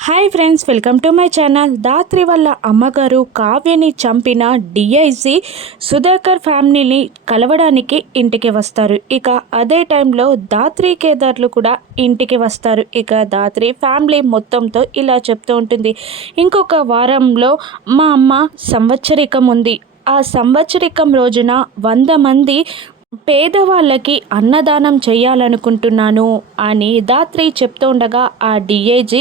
Hi friends, welcome to my channel. Dhatri వాళ్ళ అమ్మగారు కావ్యని చంపిన డిఐజీ సుధాకర్ ఫ్యామిలీని కలవడానికి ఇంటికి వస్తారు. ఇక అదే టైంలో దాత్రి కేదార్లు కూడా ఇంటికి వస్తారు. ఇక దాత్రి ఫ్యామిలీ మొత్తంతో ఇలా చెప్తూ ఉంటుంది, ఇంకొక వారంలో మా అమ్మ సంవత్సరికం ఉంది. ఆ సంవత్సరికం రోజున 100 మంది పేదవాళ్ళకి అన్నదానం చేయాలనుకుంటున్నాను అని దాత్రి చెప్తూ ఉండగా ఆ డిఐజీ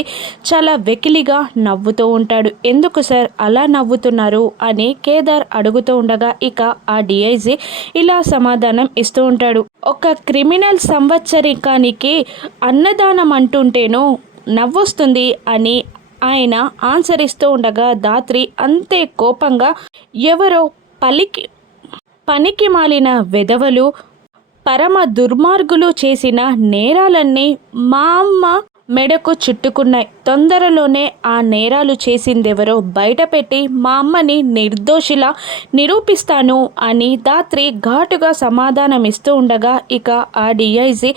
చాలా వెకిలిగా నవ్వుతూ ఉంటాడు. ఎందుకు సార్ అలా నవ్వుతున్నారు అని కేదార్ అడుగుతూ ఉండగా ఇక ఆ డిఐజీ ఇలా సమాధానం ఇస్తూ ఉంటాడు. ఒక క్రిమినల్ సంవత్సరికానికి అన్నదానం అంటుంటేనో నవ్వొస్తుంది అని ఆయన ఆన్సర్ ఇస్తూ ఉండగా దాత్రి అంతే కోపంగా, ఎవరో పనికి మాలిన వెధవలు, పరమ దుర్మార్గులు చేసిన నేరాలన్నీ మా అమ్మ మెడకు చుట్టుకున్నాయి. తొందరలోనే ఆ నేరాలు చేసిందెవరో బయటపెట్టి మా అమ్మని నిర్దోషిలా నిరూపిస్తాను అని దాత్రి ఘాటుగా సమాధానం ఇస్తూ ఉండగా ఇక ఆ డిఐజీ,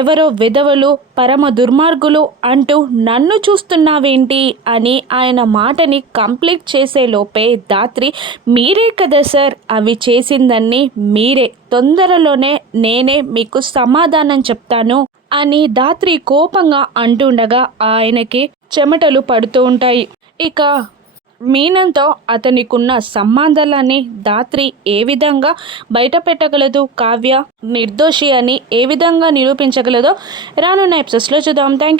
ఎవరో విధవలు, పరమ దుర్మార్గులు అంటూ నన్ను చూస్తున్నావేంటి అని ఆయన మాటని కంప్లీట్ చేసేలోపే దాత్రి, మీరే కదా సార్ అవి చేసిందన్నీ మీరే, తొందరలోనే నేనే మీకు సమాధానం చెప్తాను అని దాత్రి కోపంగా అంటుండగా ఆయనకి చెమటలు పడుతూ ఉంటాయి. ఇక మీనంతో అతనికున్న సంబంధాలని దాత్రి ఏ విధంగా బయట పెట్టగలదు, కావ్య నిర్దోషి అని ఏ విధంగా నిరూపించగలదో రానున్న ఎపిసోడ్స్లో చూద్దాం. Thank you.